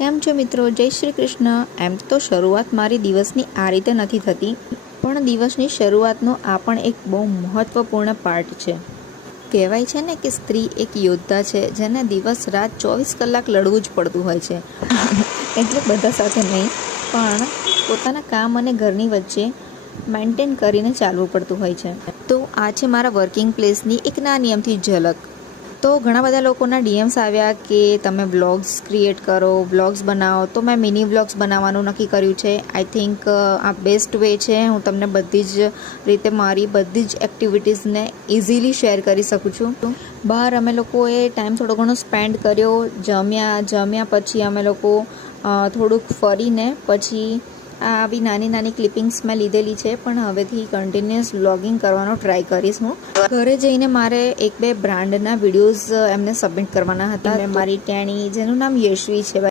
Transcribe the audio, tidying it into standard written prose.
કેમ છો મિત્રો? જય શ્રી કૃષ્ણ। એમ તો શરૂઆત મારી દિવસની આ રીતે નથી થતી, પણ દિવસની શરૂઆતનો આ પણ એક બહુ મહત્વપૂર્ણ પાર્ટ છે। કહેવાય છે ને કે સ્ત્રી એક યોદ્ધા છે, જેને દિવસ રાત 24 કલાક લડવું જ પડતું હોય છે। એટલે બધા સાથે નહીં, પણ પોતાના કામ અને ઘરની વચ્ચે મેન્ટેન કરીને ચાલવું પડતું હોય છે। તો આ છે મારા વર્કિંગ પ્લેસની એક નાની અમથી ઝલક। તો ઘણા બધા લોકોના ડીએમ્સ આવ્યા કે તમે વ્લોગ્સ ક્રિએટ કરો, વ્લોગ્સ બનાવો, તો મેં મિની વ્લોગ્સ બનાવવાનું નક્કી કર્યું છે। આઈ થિંક આ બેસ્ટ વે છે। હું તમને બધી જ રીતે મારી બધી જ એક્ટિવિટીઝને ઇઝીલી શેર કરી શકું છું। બહાર અમે લોકોએ ટાઈમ થોડો ઘણો સ્પેન્ડ કર્યો, જમ્યા પછી અમે લોકો થોડુંક ફરીને પછી આવી નાની નાની ક્લિપિંગ્સ મેં લીધેલી છે, પણ હવેથી કન્ટિન્યુઅસ વ્લોગિંગ કરવાનો ટ્રાય કરીશ હું। ઘરે જઈને મારે 1-2 બ્રાન્ડના વિડીયોઝ એમને સબમિટ કરવાના હતા। મેં મારી ટેણી, જેનું નામ યશવી છે,